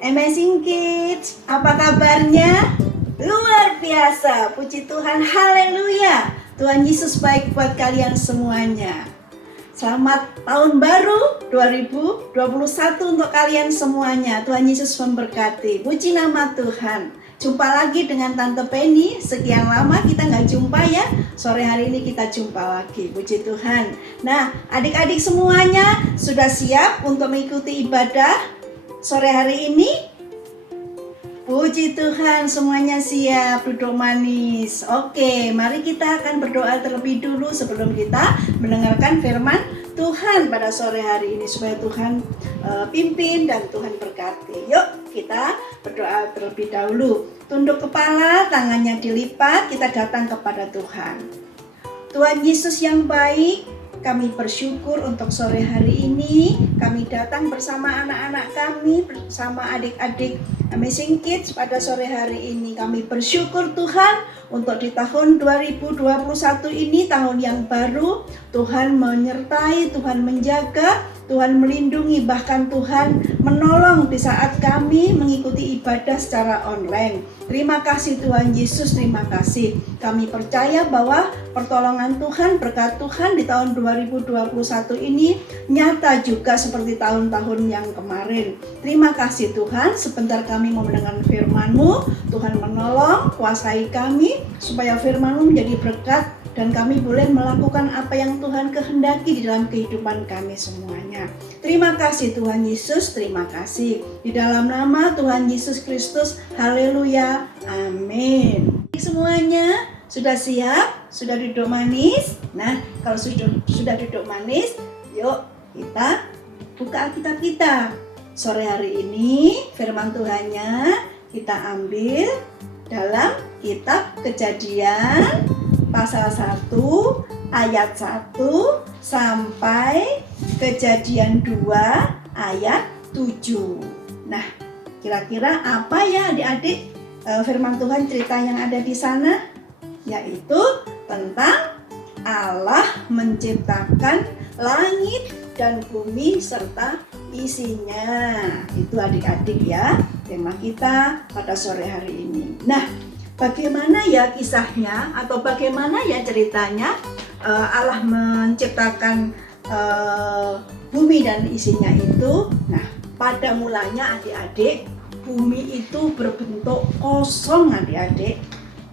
Amazing Kids, apa kabarnya? Luar biasa, puji Tuhan, haleluya. Tuhan Yesus baik buat kalian semuanya. Selamat tahun baru 2021 untuk kalian semuanya. Tuhan Yesus memberkati. Puji nama Tuhan. Jumpa lagi dengan Tante Penny. Sekian lama kita nggak jumpa ya. Sore hari ini kita jumpa lagi. Puji Tuhan. Nah, adik-adik semuanya sudah siap untuk mengikuti ibadah sore hari ini? Puji Tuhan, semuanya siap, duduk manis. Oke, mari kita akan berdoa terlebih dulu sebelum kita mendengarkan firman Tuhan pada sore hari ini, supaya Tuhan pimpin dan Tuhan berkati. Yuk kita berdoa terlebih dahulu. Tunduk kepala, tangannya dilipat, kita datang kepada Tuhan. Tuhan Yesus yang baik, kami bersyukur untuk sore hari ini. Kami datang bersama anak-anak kami, bersama adik-adik Amazing Kids pada sore hari ini. Kami bersyukur Tuhan untuk di tahun 2021 ini, tahun yang baru. Tuhan menyertai, Tuhan menjaga, Tuhan melindungi, bahkan Tuhan menolong di saat kami mengikuti ibadah secara online. Terima kasih Tuhan Yesus, terima kasih. Kami percaya bahwa pertolongan Tuhan, berkat Tuhan di tahun 2021 ini nyata juga seperti tahun-tahun yang kemarin. Terima kasih Tuhan, sebentar kami mau mendengar firman-Mu. Tuhan menolong, kuasai kami supaya firman-Mu menjadi berkat dan kami boleh melakukan apa yang Tuhan kehendaki di dalam kehidupan kami semuanya. Terima kasih Tuhan Yesus, terima kasih. Di dalam nama Tuhan Yesus Kristus, haleluya, amin. Semuanya sudah siap? Sudah duduk manis? Nah, kalau sudah duduk manis, yuk kita buka Alkitab kita. Sore hari ini firman Tuhannya kita ambil dalam kitab Kejadian pasal 1 ayat 1 sampai Kejadian 2 ayat 7. Nah, kira-kira apa ya adik-adik firman Tuhan cerita yang ada di sana? Yaitu tentang Allah menciptakan langit dan bumi serta isinya. Itu adik-adik ya, tema kita pada sore hari ini. Nah, bagaimana ya kisahnya atau bagaimana ya ceritanya Allah menciptakan bumi dan isinya itu? Nah, pada mulanya adik-adik, bumi itu berbentuk kosong adik-adik.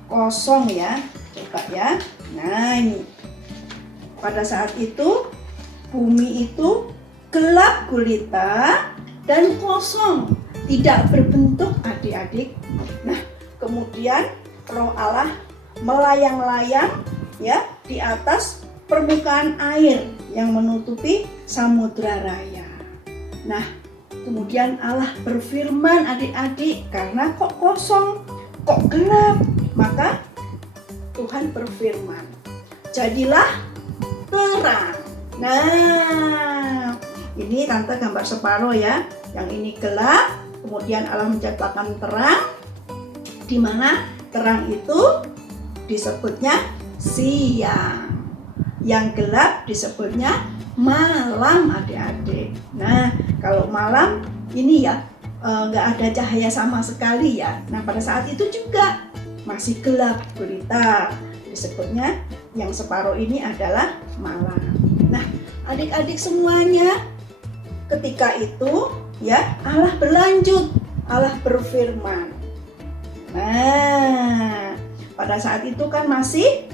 Kosong ya, coba ya. Nah ini, pada saat itu bumi itu gelap gulita dan kosong, tidak berbentuk adik-adik. Nah, kemudian Roh Allah melayang-layang ya di atas permukaan air yang menutupi samudra raya. Nah, kemudian Allah berfirman adik-adik, karena kok kosong, kok gelap, maka Tuhan berfirman, jadilah terang. Nah, ini tante gambar separuh ya. Yang ini gelap, kemudian Allah menciptakan terang, di mana terang itu disebutnya siang, yang gelap disebutnya malam adik-adik. Nah, kalau malam ini ya nggak ada cahaya sama sekali ya. Nah, pada saat itu juga masih gelap gulita, disebutnya yang separuh ini adalah malam. Nah, adik-adik semuanya, ketika itu ya Allah berlanjut, Allah berfirman. Nah, pada saat itu kan masih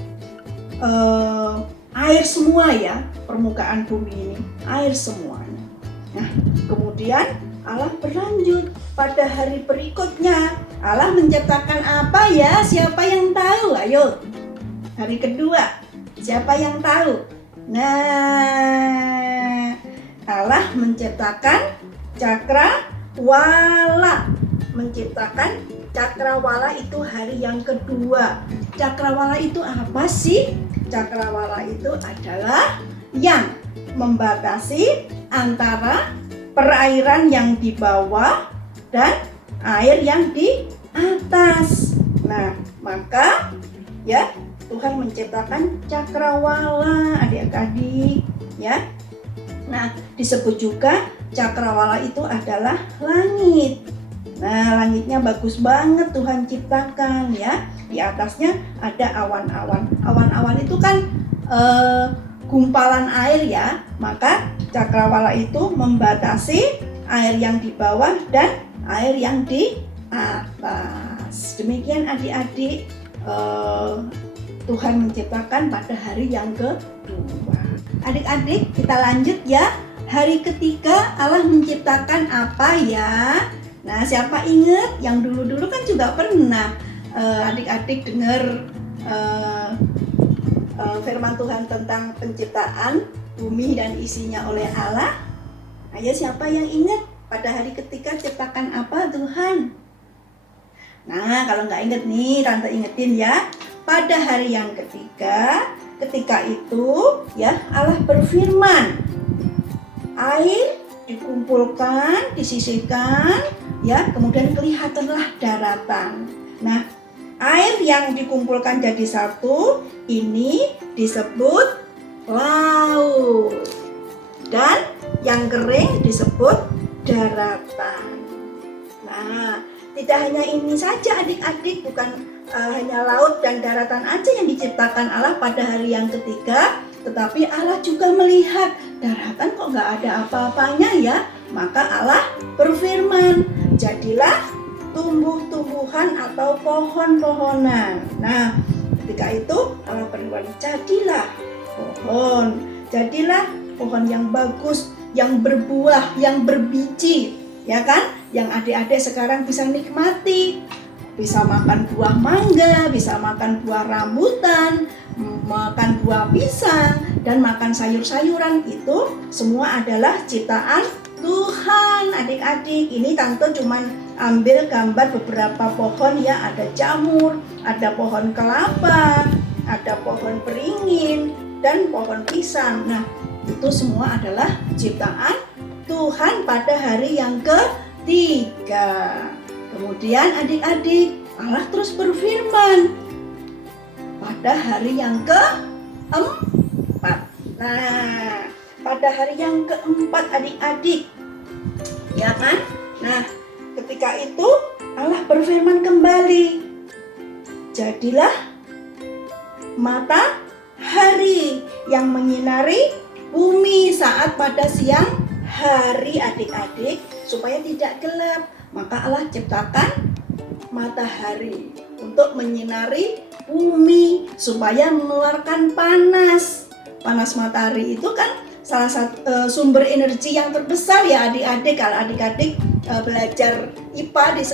air semua ya, permukaan bumi ini air semuanya. Nah, kemudian Allah berlanjut pada hari berikutnya. Allah menciptakan apa ya? Siapa yang tahu? Ayo, hari kedua, siapa yang tahu? Nah, Allah menciptakan cakrawala. Menciptakan cakrawala itu hari yang kedua. Cakrawala itu apa sih? Cakrawala itu adalah yang membatasi antara perairan yang di bawah dan air yang di atas. Nah, maka ya Tuhan menciptakan cakrawala adik-adik ya. Nah, disebut juga cakrawala itu adalah langit. Nah, langitnya bagus banget Tuhan ciptakan ya. Di atasnya ada awan-awan. Awan-awan itu kan gumpalan air ya. Maka cakrawala itu membatasi air yang di bawah dan air yang di atas. Demikian adik-adik, Tuhan menciptakan pada hari yang kedua. Adik-adik, kita lanjut ya. Hari ketiga Allah menciptakan apa ya? Nah, siapa ingat? Yang dulu-dulu kan juga pernah adik-adik dengar firman Tuhan tentang penciptaan bumi dan isinya oleh Allah. Ayo, siapa yang ingat? Pada hari ketiga ciptakan apa Tuhan? Nah, kalau nggak ingat nih, Tante ingetin ya. Pada hari yang ketiga, ketika itu ya Allah berfirman, air dikumpulkan, disisihkan, ya, kemudian kelihatanlah daratan. Nah, air yang dikumpulkan jadi satu, ini disebut laut. Dan yang kering disebut daratan. Nah, tidak hanya ini saja adik-adik, bukan hanya laut dan daratan aja yang diciptakan Allah pada hari yang ketiga, tetapi Allah juga melihat daratan kok nggak ada apa-apanya ya. Maka Allah berfirman, jadilah tumbuh-tumbuhan atau pohon-pohonan. Nah, ketika itu Allah berfirman, jadilah pohon yang bagus, yang berbuah, yang berbiji, ya kan? Yang adik-adik sekarang bisa nikmati. Bisa makan buah mangga, bisa makan buah rambutan, makan buah pisang, dan makan sayur-sayuran. Itu semua adalah ciptaan Tuhan. Adik-adik, ini Tante cuman ambil gambar beberapa pohon ya. Ada jamur, ada pohon kelapa, ada pohon beringin, dan pohon pisang. Nah, itu semua adalah ciptaan Tuhan pada hari yang ketiga. Kemudian adik-adik, Allah terus berfirman pada hari yang keempat. Nah, pada hari yang keempat adik-adik, ya kan? Nah, ketika itu Allah berfirman kembali, jadilah matahari yang menyinari bumi saat pada siang hari adik-adik, supaya tidak gelap. Maka Allah ciptakan matahari untuk menyinari bumi supaya mengeluarkan panas. Panas matahari itu kan salah satu sumber energi yang terbesar ya adik-adik. Kalau adik-adik belajar IPA di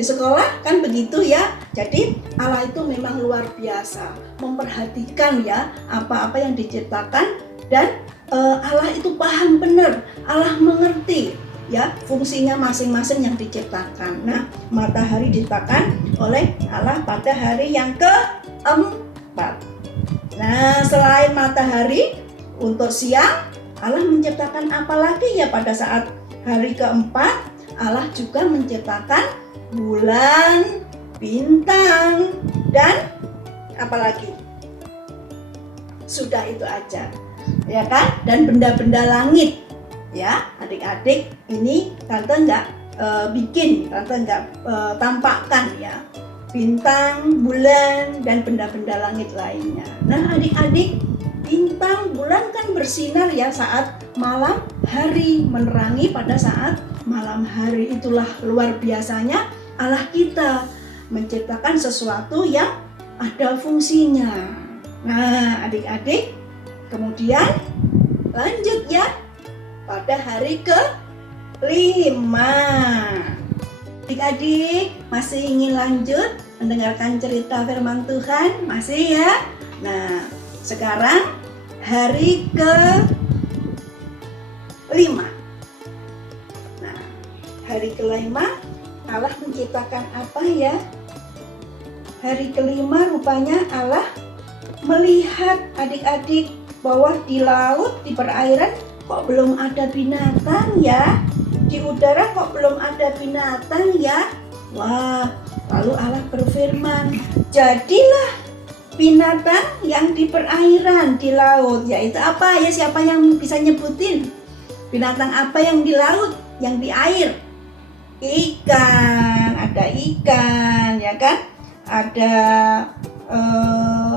sekolah kan begitu ya. Jadi Allah itu memang luar biasa memperhatikan ya apa-apa yang diciptakan, dan Allah itu paham benar, Allah mengerti ya fungsinya masing-masing yang diciptakan. Nah, matahari diciptakan oleh Allah pada hari yang keempat. Nah, selain matahari untuk siang, Allah menciptakan apa lagi ya pada saat hari keempat? Allah juga menciptakan bulan, bintang, dan apa lagi? Sudah itu aja, ya kan? Dan benda-benda langit. Ya, adik-adik, ini Tante nggak Tante nggak tampakkan ya, bintang, bulan, dan benda-benda langit lainnya. Nah, adik-adik, bintang, bulan kan bersinar ya saat malam hari, menerangi pada saat malam hari. Itulah luar biasanya Allah kita menciptakan sesuatu yang ada fungsinya. Nah, adik-adik, kemudian lanjut ya. Pada hari ke-5, adik-adik masih ingin lanjut mendengarkan cerita firman Tuhan? Masih ya? Nah, sekarang hari ke-5. Nah, hari ke-5 Allah menciptakan apa ya? Hari ke-5 rupanya Allah melihat adik-adik bahwa di laut, di perairan kok belum ada binatang ya? Di udara kok belum ada binatang ya? Wah, lalu Allah berfirman, jadilah binatang yang di perairan, di laut. Yaitu apa ya? Siapa yang bisa nyebutin? Binatang apa yang di laut, yang di air? ikan ya kan, ada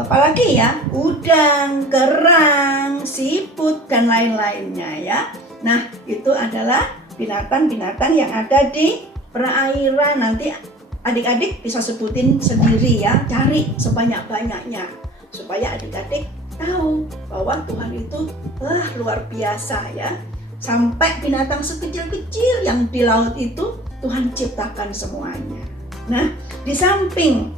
apalagi ya, udang, kerang, siput dan lain-lainnya ya. Nah, itu adalah binatang-binatang yang ada di perairan. Nanti adik-adik bisa sebutin sendiri ya, cari sebanyak-banyaknya supaya adik-adik tahu bahwa Tuhan itu luar biasa ya. Sampai binatang sekecil-kecil yang di laut itu Tuhan ciptakan semuanya. Nah, di samping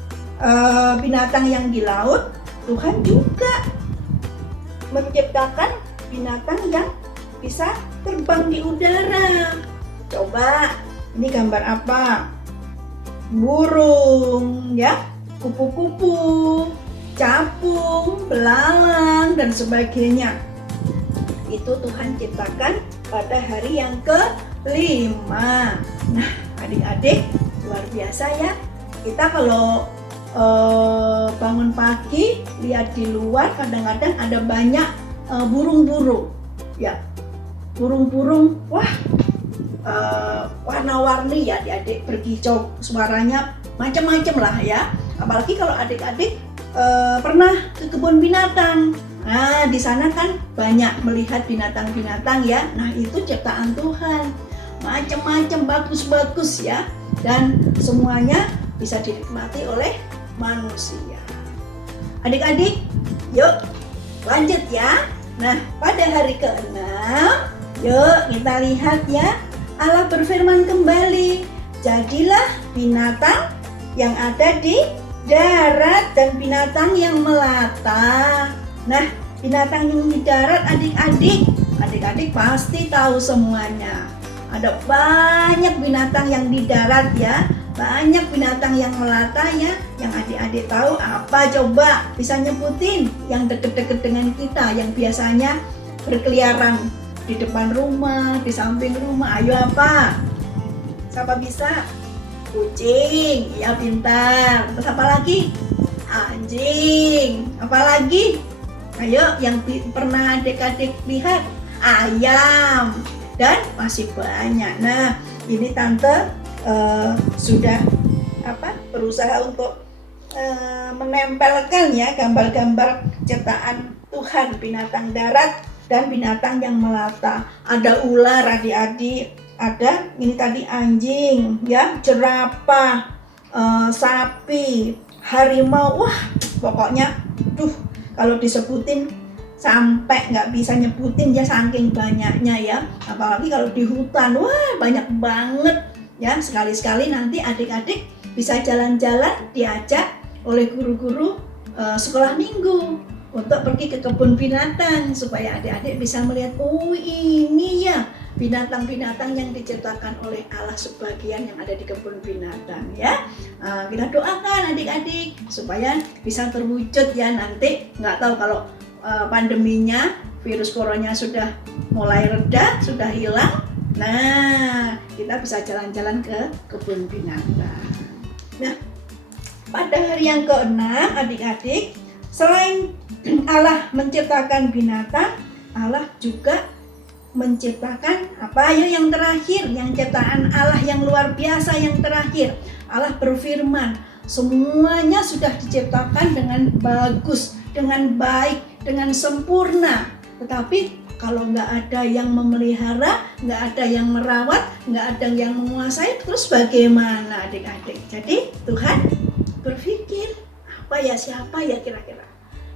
binatang yang di laut, Tuhan juga menciptakan binatang yang bisa terbang di udara. Coba, ini gambar apa? Burung ya, kupu-kupu, capung, belalang dan sebagainya. Itu Tuhan ciptakan pada hari yang ke-5. Nah, adik-adik, luar biasa ya. Kita kalau bangun pagi lihat di luar, kadang-kadang ada banyak burung-burung ya, burung-burung warna-warni ya, adik-adik berkicau, suaranya macam-macam lah ya. Apalagi kalau adik-adik pernah ke kebun binatang. Nah, di sana kan banyak melihat binatang-binatang ya. Nah, itu ciptaan Tuhan. Macam-macam, bagus-bagus ya. Dan semuanya bisa dinikmati oleh manusia. Adik-adik, yuk lanjut ya. Nah, pada hari ke-6, yuk kita lihat ya. Allah berfirman kembali, jadilah binatang yang ada di darat dan binatang yang melata. Nah, binatang yang di darat adik-adik pasti tahu semuanya. Ada banyak binatang yang di darat ya, banyak binatang yang melata ya. Yang adik-adik tahu apa coba? Bisa nyebutin yang deket-deket dengan kita, yang biasanya berkeliaran di depan rumah, di samping rumah. Ayo apa? Siapa bisa? Kucing, ya pintar. Terus apa lagi? Anjing. Apa lagi? Ayo, yang pernah adik-adik lihat? Ayam. Dan masih banyak. Nah, ini tante sudah berusaha untuk menempelkan ya gambar-gambar ciptaan Tuhan, binatang darat dan binatang yang melata. Ada ular adik-adik, ada ini tadi anjing ya, jerapah, sapi, harimau. Wah, pokoknya kalau disebutin sampai nggak bisa nyebutin ya, saking banyaknya ya. Apalagi kalau di hutan, wah banyak banget ya. Sekali-sekali nanti adik-adik bisa jalan-jalan diajak oleh guru-guru sekolah minggu untuk pergi ke kebun binatang supaya adik-adik bisa melihat, oh ini ya binatang-binatang yang diciptakan oleh Allah sebagian yang ada di kebun binatang ya. Kita doakan adik-adik supaya bisa terwujud ya. Nanti nggak tahu kalau pandeminya, virus corona sudah mulai reda, sudah hilang. Nah, kita bisa jalan-jalan ke kebun binatang. Nah, pada hari yang ke-6 adik-adik, selain Allah menciptakan binatang, Allah juga menciptakan apa ya yang terakhir, yang ciptaan Allah yang luar biasa yang terakhir. Allah berfirman, semuanya sudah diciptakan dengan bagus, dengan baik, dengan sempurna. Tetapi kalau nggak ada yang memelihara, nggak ada yang merawat, nggak ada yang menguasai, terus bagaimana adik-adik? Jadi Tuhan berpikir, siapa ya kira-kira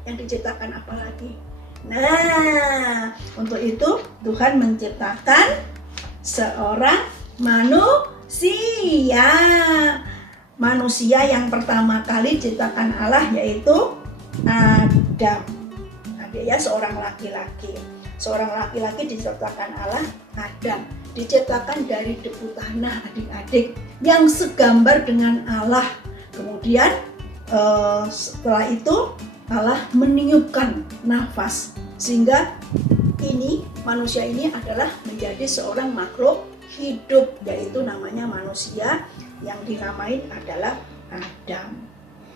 yang diciptakan apa lagi? Nah, untuk itu Tuhan menciptakan seorang manusia. Manusia yang pertama kali diciptakan Allah yaitu Adam. Ya, seorang laki-laki. Seorang laki-laki diciptakan Allah, Adam. Diciptakan dari debu tanah adik-adik yang segambar dengan Allah. Kemudian setelah itu Allah meniupkan nafas sehingga manusia ini adalah menjadi seorang makhluk hidup, yaitu namanya manusia yang dinamain adalah Adam.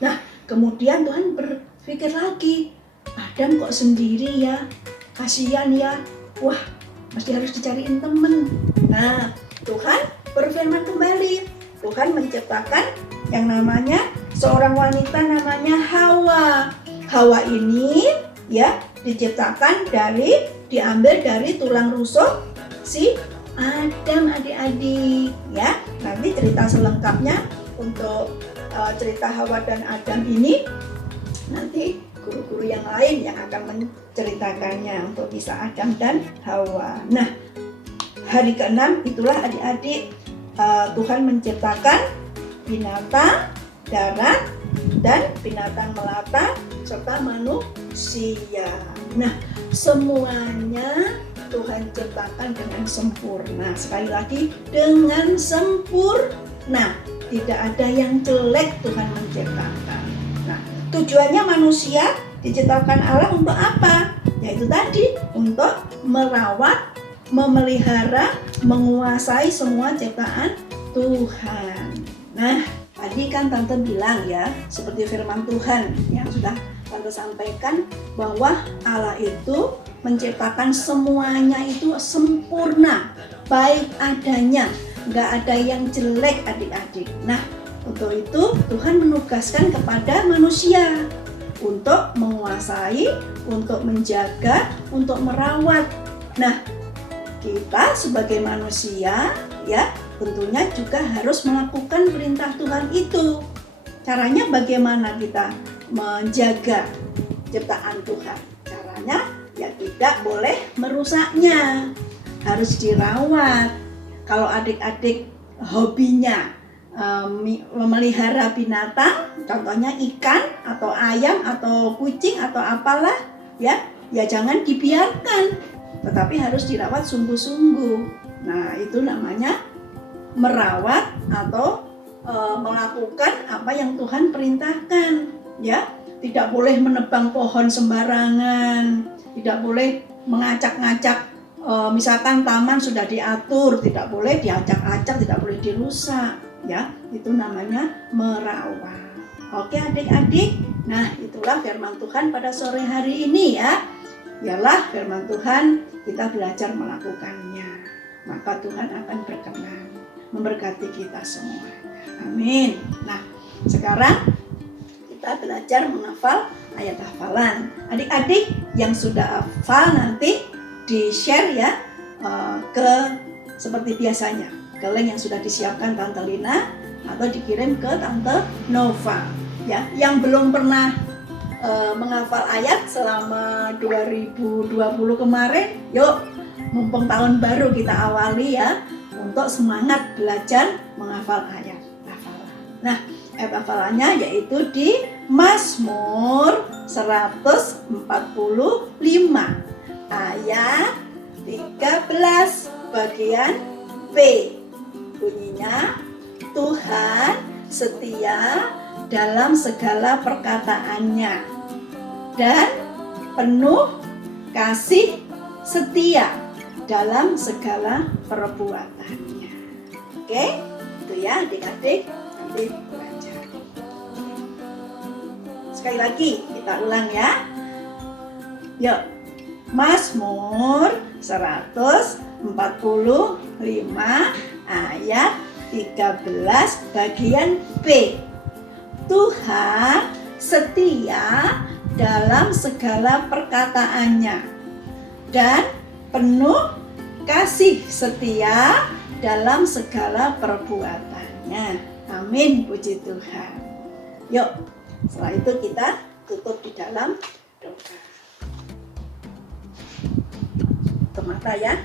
Nah, kemudian Tuhan berpikir lagi, Adam kok sendiri ya, kasihan ya, wah mesti harus dicariin temen. Nah, Tuhan berfirman kembali, Tuhan menciptakan yang namanya seorang wanita namanya Hawa. Hawa ini ya diciptakan diambil dari tulang rusuk si Adam, adik-adik ya. Nanti cerita selengkapnya untuk cerita Hawa dan Adam ini nanti guru-guru yang lain yang akan menceritakannya untuk kisah Adam dan Hawa. Nah, hari ke-6 itulah adik-adik Tuhan menciptakan binatang darat dan binatang melata serta manusia. Nah, semuanya Tuhan ciptakan dengan sempurna. Sekali lagi, dengan sempurna. Tidak ada yang jelek Tuhan menciptakan. Nah, tujuannya manusia diciptakan Allah untuk apa? Yaitu tadi, untuk merawat, memelihara, menguasai semua ciptaan Tuhan. Nah, tadi kan Tante bilang ya, seperti firman Tuhan yang sudah Tante sampaikan, bahwa Allah itu menciptakan semuanya itu sempurna, baik adanya, nggak ada yang jelek adik-adik. Nah, untuk itu Tuhan menugaskan kepada manusia untuk menguasai, untuk menjaga, untuk merawat. Nah, kita sebagai manusia ya tentunya juga harus melakukan perintah Tuhan itu. Caranya bagaimana kita menjaga ciptaan Tuhan? Caranya ya tidak boleh merusaknya, harus dirawat. Kalau adik-adik hobinya memelihara binatang, contohnya ikan atau ayam atau kucing atau apalah ya jangan dibiarkan, tetapi harus dirawat sungguh-sungguh. Nah, itu namanya merawat atau melakukan apa yang Tuhan perintahkan ya. Tidak boleh menebang pohon sembarangan, tidak boleh mengacak-ngacak. Misalkan taman sudah diatur, tidak boleh diacak-acak, tidak boleh dirusak ya. Itu namanya merawat. Oke adik-adik, nah itulah firman Tuhan pada sore hari ini ya. Ialah firman Tuhan, kita belajar melakukannya, maka Tuhan akan berkenan memberkati kita semua. Amin. Nah, sekarang kita belajar menghafal ayat hafalan. Adik-adik yang sudah hafal nanti di-share ya ke seperti biasanya ke link yang sudah disiapkan Tante Lina atau dikirim ke Tante Nova ya. Yang belum pernah menghafal ayat selama 2020 kemarin, yuk mumpung tahun baru kita awali ya untuk semangat belajar menghafal ayat hafalan. Nah, ayat hafalannya yaitu di Mazmur 145 ayat 13 bagian B. Bunyinya, Tuhan setia dalam segala perkataannya dan penuh kasih setia dalam segala perbuatannya. Oke, itu ya adik-adik, nanti belajar. Sekali lagi kita ulang ya. Yuk, Mazmur 145 ayat 13 bagian B. Tuhan setia dalam segala perkataannya dan penuh kasih setia dalam segala perbuatannya. Amin, puji Tuhan. Yuk, setelah itu kita tutup di dalam doa. Tutup mata ya.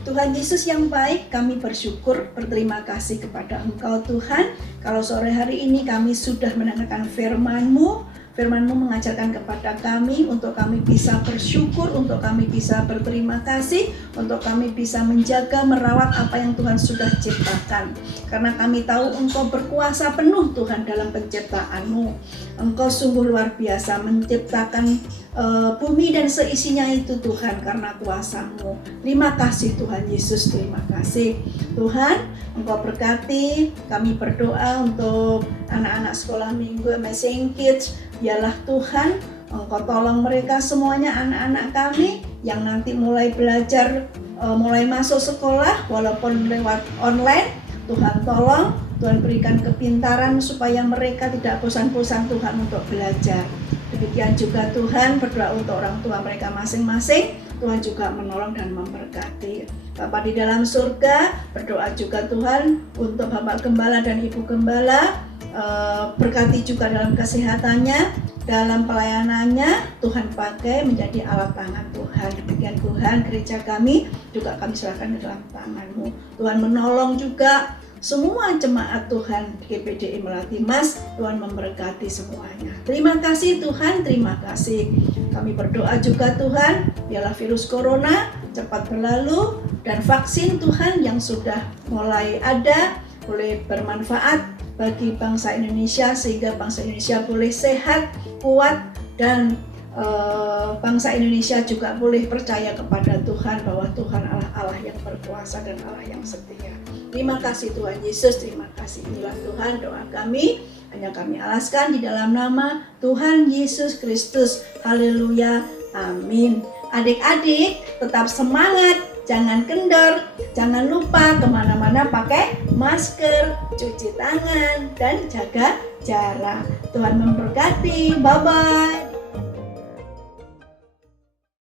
Tuhan Yesus yang baik, kami bersyukur, berterima kasih kepada Engkau Tuhan. Kalau sore hari ini kami sudah mendengarkan firman-Mu, firman-Mu mengajarkan kepada kami untuk kami bisa bersyukur, untuk kami bisa berterima kasih, untuk kami bisa menjaga, merawat apa yang Tuhan sudah ciptakan. Karena kami tahu Engkau berkuasa penuh Tuhan dalam penciptaan-Mu. Engkau sungguh luar biasa menciptakan bumi dan seisinya itu Tuhan karena kuasa-Mu. Terima kasih Tuhan Yesus, terima kasih Tuhan. Engkau berkati, kami berdoa untuk anak-anak sekolah minggu Amazing Kids. Biarlah Tuhan Engkau tolong mereka semuanya, anak-anak kami yang nanti mulai belajar, mulai masuk sekolah walaupun lewat online, Tuhan tolong, Tuhan berikan kepintaran supaya mereka tidak bosan-bosan Tuhan untuk belajar. Demikian juga Tuhan berdoa untuk orang tua mereka masing-masing. Tuhan juga menolong dan memberkati. Bapa di dalam surga, berdoa juga Tuhan untuk Bapak Gembala dan Ibu Gembala. Berkati juga dalam kesehatannya, dalam pelayanannya. Tuhan pakai menjadi alat tangan Tuhan. Demikian Tuhan, gereja kami juga kami serahkan di dalam tangan-Mu. Tuhan menolong juga semua jemaat Tuhan GPDI Melati Mas. Tuhan memberkati semuanya. Terima kasih Tuhan, terima kasih. Kami berdoa juga Tuhan, biarlah virus corona cepat berlalu dan vaksin Tuhan yang sudah mulai ada boleh bermanfaat bagi bangsa Indonesia, sehingga bangsa Indonesia boleh sehat, kuat, dan bangsa Indonesia juga boleh percaya kepada Tuhan bahwa Tuhan Allah yang berkuasa dan Allah yang setia. Terima kasih Tuhan Yesus, terima kasih. Inilah Tuhan doa kami, hanya kami alaskan di dalam nama Tuhan Yesus Kristus. Haleluya, amin. Adik-adik tetap semangat, jangan kendor, jangan lupa kemana-mana pakai masker, cuci tangan, dan jaga jarak. Tuhan memberkati, bye-bye.